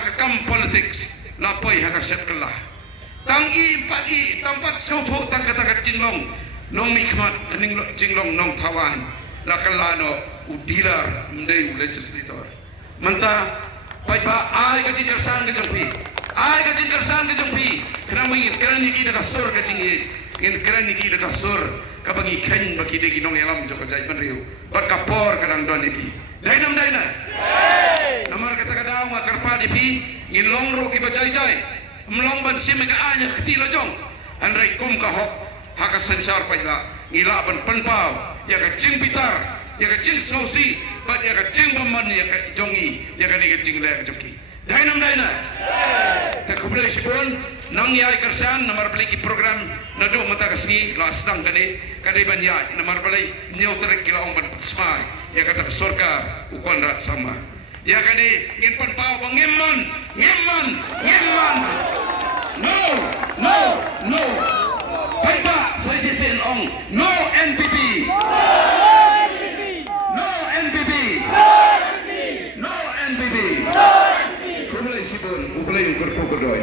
hakakam politics lapoi hakaset kelah tang i padi tempat sauto tang kata jinglong nong mikmat ning jinglong nong tawan la kalano udilar mdei legislator manta pai ba ai ka jingersan ke jongpi ai ka jingersan ke jongpi kena mengit kena niki daga sur ke jingi in kena niki daga sur ka bagi ken bagi degi nong elam joko jai penriu bat kapor kadang don ipi dainam daina namar kata kadang karpa ipi in longro ki bajai jai mlong ban sim ka anya khti lo jong andrai kum ka hok haka sensar pai ba ngila ban penpau ya ka jing pitar ya ka jing sausi bat ya ka jing baman ya ka jongi ya ka ni ka jing le joki dainam daina ka kublai sibon nang yai kersan nomor beli program nado mata kasni la sedang kane kane ban ya nomor beli nyau terek kila ong ban smai ya kata surga ukon rat sama ya kane ngin pan pau ngemman no pai ba sai sisen ong no NPP kublai sibon kublai yung kurko kodoy